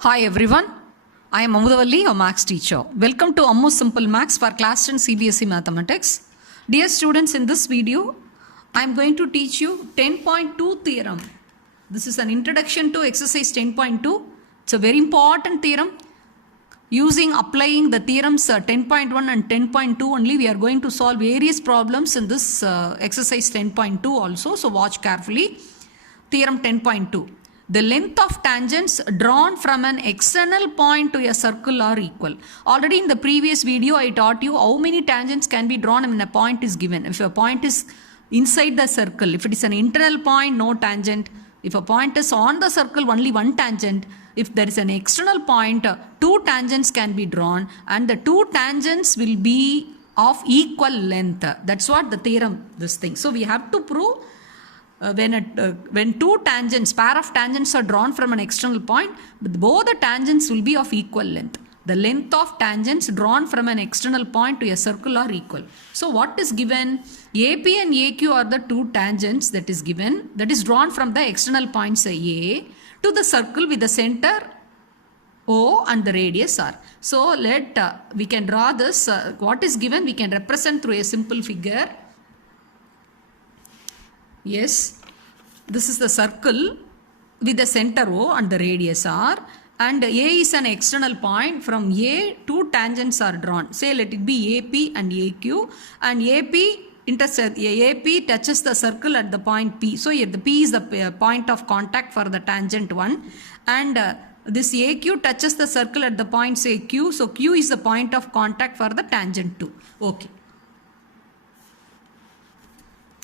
Hi everyone, I am Amudavalli, your Maths teacher. Welcome to Ammu Simple Maths for Class 10 CBSE Mathematics. Dear students, in this video, I am going to teach you 10.2 theorem. This is an introduction to exercise 10.2. It's a very important theorem. Applying the theorems 10.1 and 10.2 only, we are going to solve various problems in this exercise 10.2 also. So watch carefully. Theorem 10.2. The length of tangents drawn from an external point to a circle are equal. Already in the previous video, I taught you how many tangents can be drawn when a point is given. If a point is inside the circle, if it is an internal point, no tangent. If a point is on the circle, only one tangent. If there is an external point, two tangents can be drawn, and the two tangents will be of equal length. That's what the theorem, this thing. So we have to prove when two tangents, pair of tangents are drawn from an external point, both the tangents will be of equal length. The length of tangents drawn from an external point to a circle are equal. So what is given? AP and AQ are the two tangents that is given, that is drawn from the external points A to the circle with the center O and the radius R. So we can draw this, what is given we can represent through a simple figure. Yes, this is the circle with the center O and the radius R, and A is an external point. From A, two tangents are drawn. Say let it be AP and AQ, and AP touches the circle at the point P. So here the P is the point of contact for the tangent 1, and this AQ touches the circle at the point say Q. So Q is the point of contact for the tangent 2. Okay.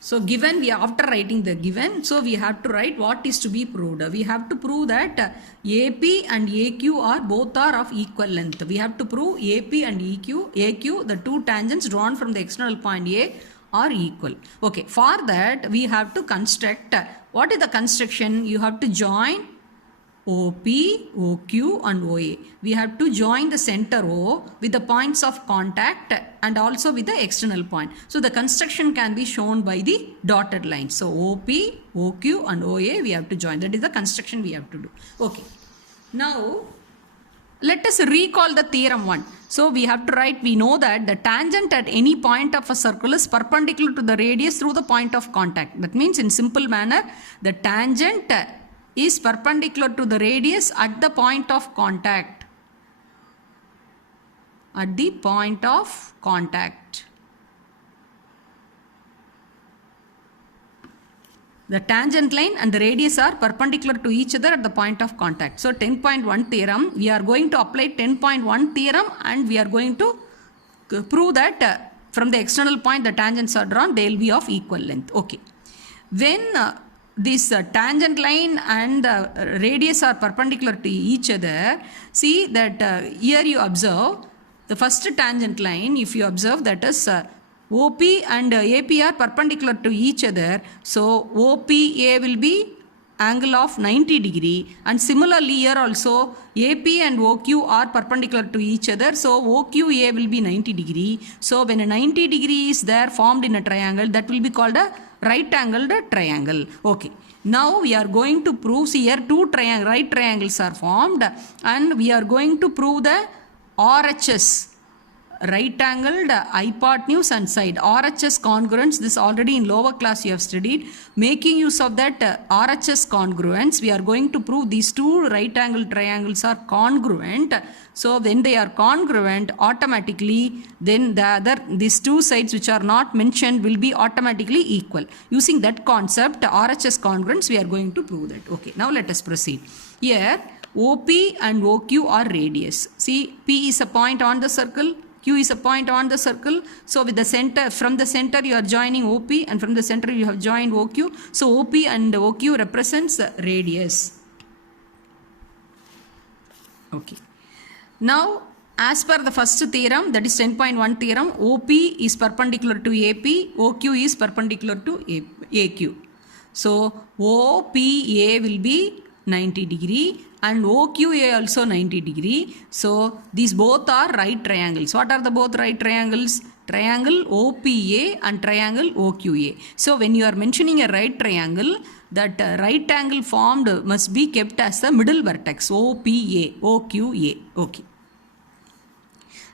So given, after writing the given, so we have to write what is to be proved. We have to prove that AP and AQ both are of equal length. We have to prove AP and AQ, the two tangents drawn from the external point A are equal. Okay, for that we have to construct, what is the construction? You have to join OP, OQ and OA. We have to join the center O with the points of contact and also with the external point. So the construction can be shown by the dotted line. So OP, OQ and OA we have to join. That is the construction we have to do. Okay. Now let us recall the theorem 1. So we have to write, we know that the tangent at any point of a circle is perpendicular to the radius through the point of contact. That means in simple manner, the tangent is perpendicular to the radius at the point of contact. At the point of contact. The tangent line and the radius are perpendicular to each other at the point of contact. So 10.1 theorem, we are going to apply 10.1 theorem, and we are going to prove that from the external point the tangents are drawn, they will be of equal length. Okay. When this tangent line and radius are perpendicular to each other, see that here you observe the first tangent line, if you observe, that is OP and AP are perpendicular to each other. So OPA will be angle of 90 degree, and similarly here also AP and OQ are perpendicular to each other. So OQA will be 90 degree. So when a 90 degree is there formed in a triangle, that will be called a right angled triangle. Okay. Now we are going to prove, see here two right triangles are formed, and we are going to prove the RHS, right angled hypotenuse and side. RHS congruence, this already in lower class you have studied. Making use of that RHS congruence, we are going to prove these two right angled triangles are congruent. So when they are congruent, automatically then these two sides which are not mentioned will be automatically equal. Using that concept, RHS congruence, we are going to prove that. Okay, now let us proceed. Here OP and OQ are radius. See, P is a point on the circle, Q is a point on the circle. So with the center, from the center you are joining OP, and from the center you have joined OQ. So OP and OQ represents radius. Okay. Now as per the first theorem, that is 10.1 theorem, OP is perpendicular to AP, OQ is perpendicular to AQ. So OPA will be 90 degree and OQA also 90 degree. So these both are right triangles. What are the both right triangles? Triangle OPA and triangle OQA. So when you are mentioning a right triangle, that right angle formed must be kept as the middle vertex, OPA, OQA. Okay.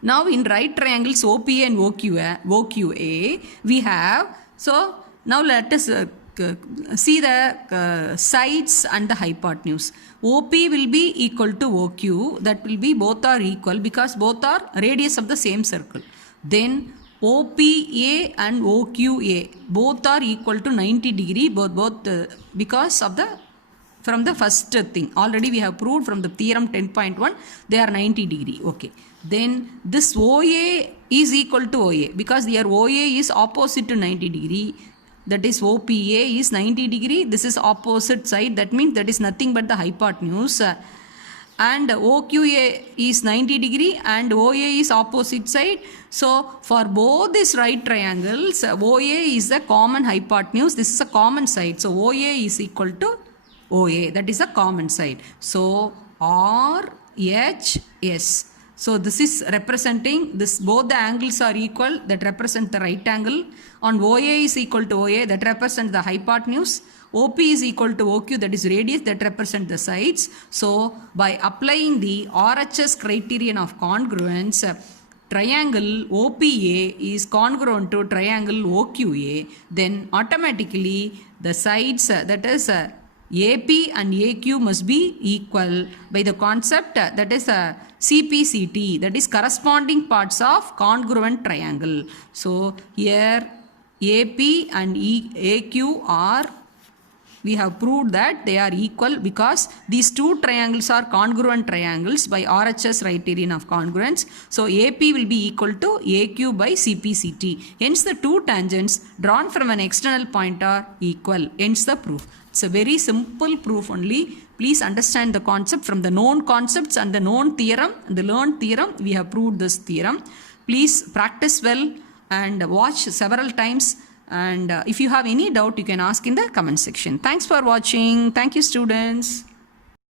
Now in right triangles OPA and OQA, we have, so now let us see the sides and the hypotenuse. OP will be equal to OQ, that will be both are equal because both are radius of the same circle. Then OPA and OQA both are equal to 90 degree, both because of the from the first thing. Already we have proved from the theorem 10.1 they are 90 degree. Okay. Then this OA is equal to OA because their OA is opposite to 90 degree. That is OPA is 90 degree. This is opposite side. That means that is nothing but the hypotenuse. And OQA is 90 degree and OA is opposite side. So for both these right triangles, OA is the common hypotenuse. This is a common side. So OA is equal to OA. That is a common side. So RHS. So this is representing this, both the angles are equal, that represent the right angle. On OA is equal to OA, that represents the hypotenuse. OP is equal to OQ, that is radius, that represent the sides. So by applying the RHS criterion of congruence, triangle OPA is congruent to triangle OQA, then automatically the sides, that is AP and AQ must be equal by the concept that is CPCT, that is corresponding parts of congruent triangle. So here AP and AQ are, we have proved that they are equal because these two triangles are congruent triangles by RHS criterion of congruence. So AP will be equal to AQ by CPCT. Hence the two tangents drawn from an external point are equal. Hence the proof. It's a very simple proof only. Please understand the concept from the known concepts and the known theorem and the learned theorem. We have proved this theorem. Please practice well and watch several times. And if you have any doubt, you can ask in the comment section. Thanks for watching. Thank you, students.